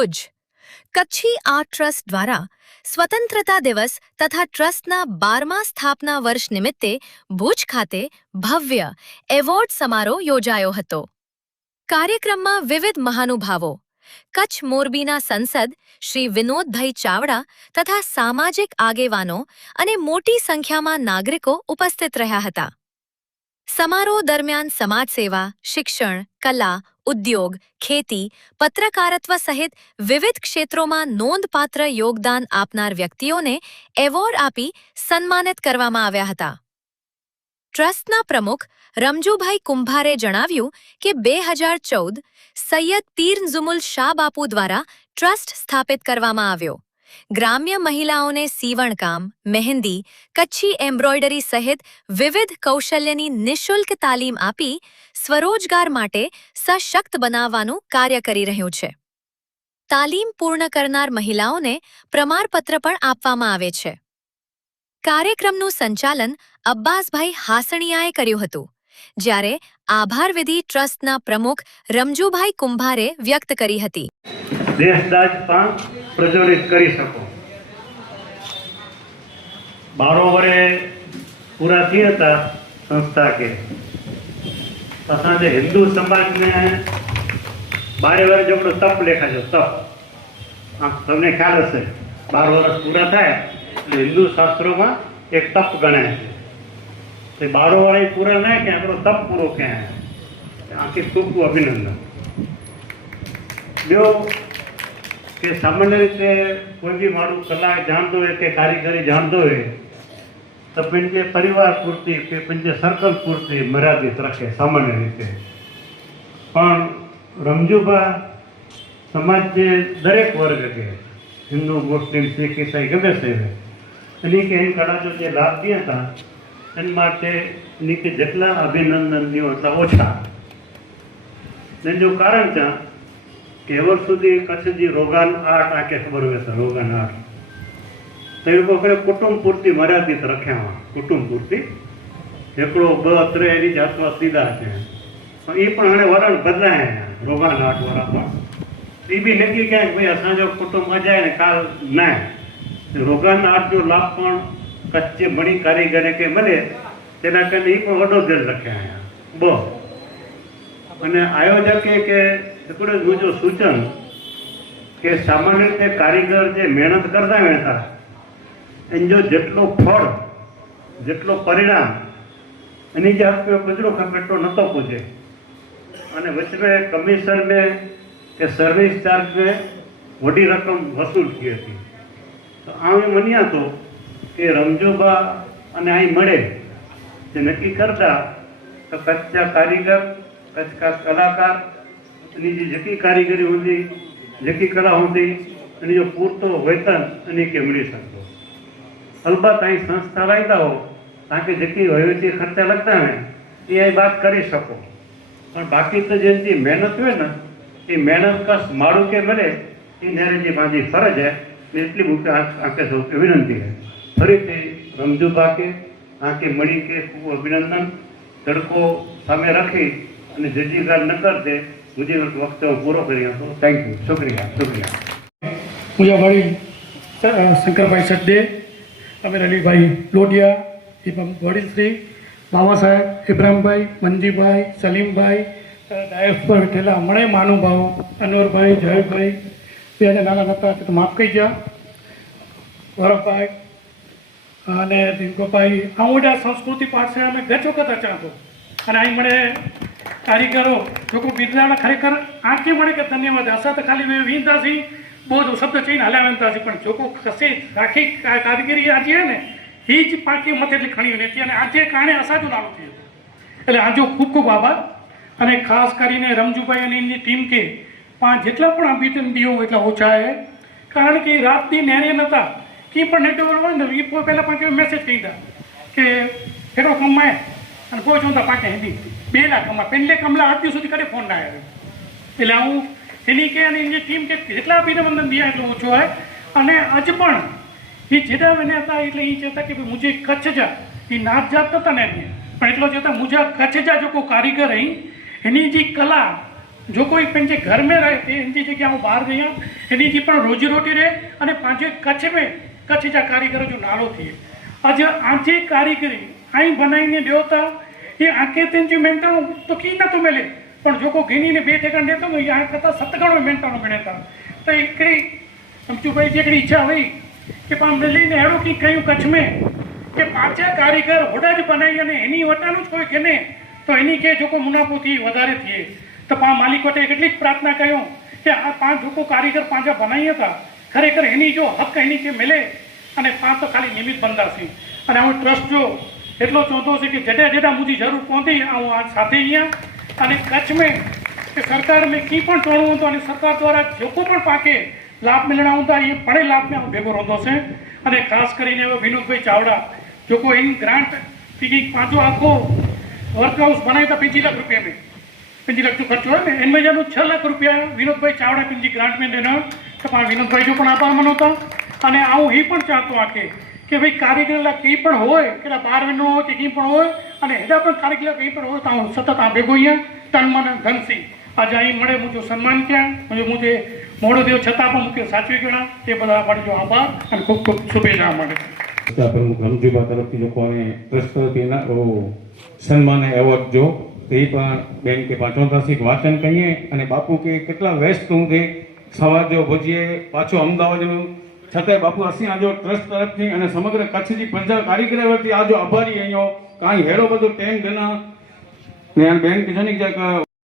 Bhuj Kutchi art trust દ્વારા સ્વતંત્રતા દિવસ તથા ટ્રસ્ટના 12મા સ્થાપના વર્ષ નિમિત્તે ભુજ ખાતે ભવ્ય એવોર્ડ સમારોહ યોજાયો હતો। કાર્યક્રમમાં વિવિધ મહાનુભાવો, કચ્છ મોરબીના સંસદ શ્રી વિનોદભાઈ ચાવડા તથા સામાજિક આગેવાનો અને મોટી સંખ્યામાં નાગરિકો ઉપસ્થિત રહ્યા હતા। સમારોહ દરમિયાન સમાજ સેવા, શિક્ષણ, કલા, ઉદ્યોગ, ખેતી, પત્રકારત્વ સહિત વિવિધ ક્ષેત્રોમાં નોંધપાત્ર યોગદાન આપનાર વ્યક્તિઓને એવોર્ડ આપી સન્માનિત કરવામાં આવ્યા હતા। ટ્રસ્ટના પ્રમુખ રમજુભાઈ કુંભારે જણાવ્યું કે 2014 સૈયદ તીરંજુમુલ શાહ બાપુ દ્વારા ટ્રસ્ટ સ્થાપિત કરવામાં આવ્યો। ગ્રામ્ય મહિલાઓને સીવણકામ, મહેંદી, કચ્છી એમ્બ્રોઇડરી સહિત વિવિધ કૌશલ્યની નિઃશુલ્ક તાલીમ આપી સ્વરોજગાર માટે સશક્ત બનાવવાનું કાર્ય કરી રહ્યું છે। તાલીમ પૂર્ણ કરનાર મહિલાઓને પ્રમાણપત્ર પણ આપવામાં આવે છે। કાર્યક્રમનું સંચાલન અબ્બાસભાઈ હાસણિયાએ કર્યું હતું, જ્યારે આભાર વિધિ ટ્રસ્ટના પ્રમુખ રમજુભાઈ કુંભારે વ્યક્ત કરી હતી। દેશદાજ પણ પ્રજ્વલિત કરી શકો। 12 વર્ષ पूरा किया था संस्था के असांजे हिंदू समाज में 12 वर्ष जो तप लेखा जो तप तमने ख्याल हशे 12 वर्ष पूरा थाय એટલે हिंदू शास्त्रों में एक तप गणाय छे। 12 वर्ष पूरा नहीं कि आपणो तप पूरो कहें। आखी खूब अभिनंदन। जो कि सामान्य रीते कोई भी माणू कला जानतो हो कि कारीगरी जानतो हो तो पंहिंजे परिवार पूरती के पंहिंजे सर्कल पूरती मर्यादित रखे सामान्य रीते। पण रमजूभा समाज जे दरेक वर्ग के हिंदू, मुस्लिम, सिख, ईसाई गमे से एनी के इन कला जो जे लाभ दिया था एन माटे एनी के जेटला अभिनंदन दियो एटला ओछा। ने जो कारण था કે વર્ષ સુધી કચ્છજી રોગાન આર્ટ આખે ખબર હોય છે રોગાન આર્ટ તો એ લોકો કુટુંબ પૂરતી મર્યાદિત રાખ્યા। કુટુંબ પૂરતી એકડો બ3 એની જાતમાં સીધા છે પણ એ પણ હવે વરણ બદલાય રોગાન આર્ટ વાળા પણ એ બી નક્કી કહે કે ભાઈ અસાંજો કુટુંબ અજાય ને કાલ ના રોગાન આર્ટ જો લાભ પણ કચ્છે મણી કારીગરે કે મળે તેના કારણે એ પણ વડો દિલ રાખ્યા। બ અને આયોજકે કે मुझे सूचन के सामान्य रीते कारीगर जे मेहनत करता था एन जो जेटलो फल जेटलो परिणाम एनी जे हक गुजरो खपेटो नतो पूजे अने वच में कमीशन में के सर्विस चार्ज में वडी रकम वसूल की थी। तो आ मनिया तो कि रमजूभा अने आई मळे जे नक्की करता तो कच्चा कारीगर कच्छ का कलाकार जकी कारीगरी होती जकी कला होती जो पूरतो वेतन के मिली सकते। अलबत्त अँ संस्था लाता हो ताकि जकी वहीवटी खर्चा लगता है ये बात कर सको पर बाकी तो जी मेहनत हुए ना ये मेहनत का माड़ू के मिले ये न्यारे जी माजी फरज है एटली मुख्य आके सौ विनंती है। फरी थी रमजूभा के आके मड़ी के खूब अभिनंदन तड़को सामे रखी और जजीगार न करते मुझे वक्त पूरा करिए तो थैंक यू शुक्रिया शुक्रिया। मुझे बड़ी शंकर भाई सड्डे अमीर अली भाई लोडिया एवं वडील श्री बाबा साहेब इब्राहिम भाई मंजी भाई सलीम भाई डायस पर बैठेला मणे महानुभाव अनवर भाई जय भाई बेने नाना नता तो माफ कहीजा गौरव भाई अने दिंको भाई आ संस्कृति पाठ से अमे गच वखत अचा तो अने आई मणे कारीगरो जो बिरदाड़ा खरेखर आँखें मळे के धन्यवाद। असां तो खाली वींदासीं बहुत शब्द चईने हल्या वेंदासीं पण जो कसे राखी कारीगरी आज है ने ही ज पाकी मथेथी खणी वेठी अने आजे कारणे असांजो नालो थयो एटले आजो खूब खूब आभार अने खास करीने रमजूभाई अने एमनी टीम के जेटला पण अभिनंदीओ एटला ओछा है कारण के रातनी नेरे नता की पण नेटवर्क होय ने ई पहेला पाके मेसेज कईदा के एटलो कमाए अने कोई जोता पाके हिंदी 2 लाख कमा पेले कमला आरती सुधी करे फोन ना आवे એટલે હું એની કે અને એની ટીમ કે જેટલા અભિનંદન દિયા એટલો ઓછો है અને આજ પણ એ જેડા બને હતા એટલે એ કહેતા કે મુझे કચ્છ જા એ નાત જાત હતા ને પણ એટલો કહેતા મુझे કચ્છ જા જો કો કારીગર હઈ એની જે કલા जो कोई पंहिंजे घर में रहे ते इन जी जॻह ॿाहिरि जई इन जी पण रोजी रोटी रहे अने पंहिंजे कच्छ में कच्छ जा कारीगर जो नालो थिए। अॼु आंची कारीगरी ऐं बनाईने ॾियो था ये आंके तिन जी मेहनताणो तो की नथो मिले पण जेको गिनी ने 2 ठेका ॾिए थो न इहा कथा 7 गणो मेहनताणो मिले था। त हिकिड़ी समझू भाई जी हिकिड़ी इच्छा हुई कि पाण मिलीने अहिड़ो की कयूं कच्छ में कि पांचा कारीगर होॾा ज बनाई अने इन्ही वटाનું જ કોઈ गिने तो इन्ही के जेको मुनाफ़ो थी वधारे थिए। त पाण मालिक वटि એટલી જ प्रार्थना कयूं कि आ पाण जेको कारीगर पंहिंजा बनाईअ था खरेखर इन्ही जो हक़ इन्ही खे मिले अने पाण त ख़ाली निमित बंदासीं। अने आउं ट्रस्ट जो एटलो चवंदो हुउसि कि जॾहिं जॾहिं मुंहिंजी ज़रूरत पवंदी आउं आज साथे ई आहियां। अने कच्छ में कि सरकार में की पण चवणो हूंदो अने सरकार द्वारा जेको पण पाणखे लाभ मिलणा हूंदा इहे पड़े लाभ में आउं भेगो रहंदुसि। अने ख़ासि કરીને હવે વિનોદભાઈ ચાવડા जेको इन ग्रांट की पंहिंजो आखो वर्क हाउस बनाए था 5 लाख रुपये में 5 लाख जो खर्चो है न इनमें जानो 6 लाख रुपया विनोदभाई चावड़ा पंहिंजी ग्रांट में देना तो पाण विनोदभाई जो पण आभार मानो था। अने आऊं ही पण चाहतो आके कि भाई कारीगर लाइ कंहिं पण होय केॾा ॿाहिरि वञिणो हो कि कंहिं पण होय अने हेॾा पण कारीगर लाइ कंहिं पण होय त आऊं सतत आ भेगो ई आहियां तन मन धन सी। आज आई मळे मुंहिंजो सन्मान कया मुंहिंजे मोड़ो थियो छतां पण मूंखे साचवी करणा ते बधा पाण जो आभार अने खूब खूब शुभेच्छा मळे। प्रमुख रमजीबा तरफથી લોકોને ટ્રસ્ટ તરફથી સન્માન એવોર્ડ જો તે પણ બેન કે પાછો તાસીક વાચન કહીએ અને બાપુ કે કેટલા વ્યસ્ત હું તે સવાર જો ભોજીએ પાછો અમદાવાદનું છતાંય બાપુ અસી આજો ટ્રસ્ટ તરફથી અને સમગ્ર કચ્છની પ્રજા કારીગર વતી આજો આભારી અહીંયા કાંઈ હેડો બધો ટાઈમ દેના ને બેન કે જની